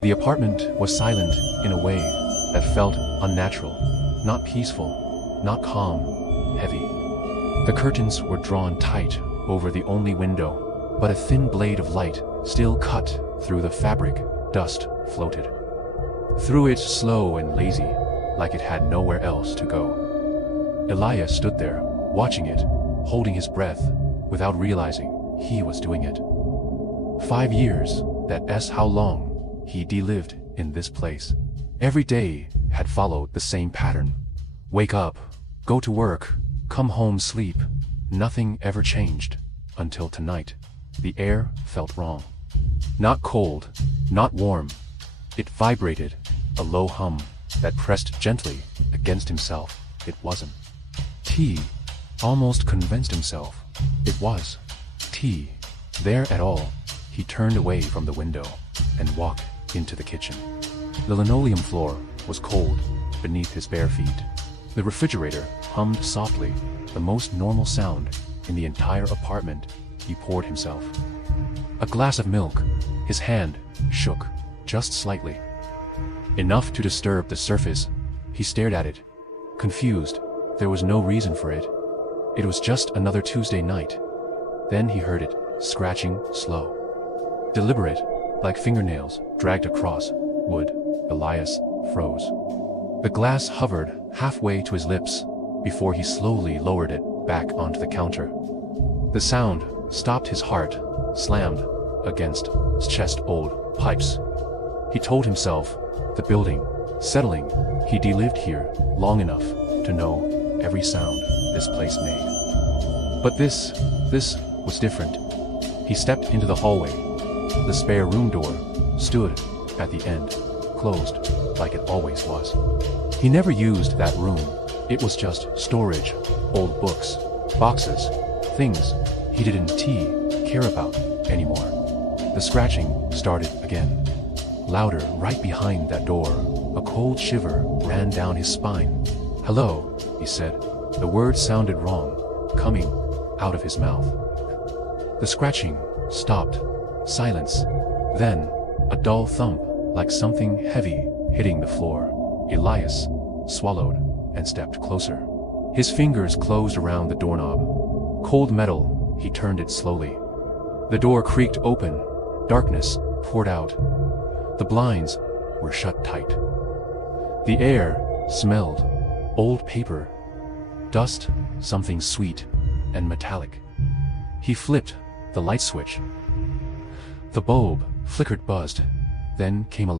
The apartment was silent in a way that felt unnatural, not peaceful, not calm, heavy. The curtains were drawn tight over the only window, but a thin blade of light still cut through the fabric. Dust floated through it, slow and lazy, like it had nowhere else to go. Elias stood there, watching it, holding his breath, without realizing he was doing it. 5 years, that's how long he'd lived in this place. Every day had followed the same pattern. Wake up, go to work, come home, sleep. Nothing ever changed, until tonight. The air felt wrong. Not cold, not warm. It vibrated, a low hum that pressed gently against himself. It wasn't tea. Almost convinced himself it was tea there at all. He turned away from the window and walked into the kitchen. The linoleum floor was cold beneath his bare feet. The refrigerator hummed softly, the most normal sound in the entire apartment. He poured himself a glass of milk. His hand shook just slightly, enough to disturb the surface. He stared at it, confused. There was no reason for it. It was just another Tuesday night. Then he heard it, scratching, slow, deliberate, like fingernails dragged across wood. Elias froze. The glass hovered halfway to his lips before he slowly lowered it back onto the counter. The sound stopped. His heart slammed against his chest. Old pipes. He told himself, the building, settling. He'd lived here long enough to know every sound this place made. But this was different. He stepped into the hallway. The spare room door stood at the end, closed, like it always was. He never used that room. It was just storage, old books, boxes, things he didn't care about anymore. The scratching started again, louder right behind that door. A cold shiver ran down his spine. "Hello," he said. The word sounded wrong, coming out of his mouth. The scratching stopped. Silence. Then, a dull thump, like something heavy hitting the floor. Elias swallowed and stepped closer. His fingers closed around the doorknob. Cold metal. He turned it slowly. The door creaked open. Darkness poured out. The blinds were shut tight. The air smelled old paper, dust, something sweet and metallic. He flipped the light switch. The bulb flickered, buzzed, then came a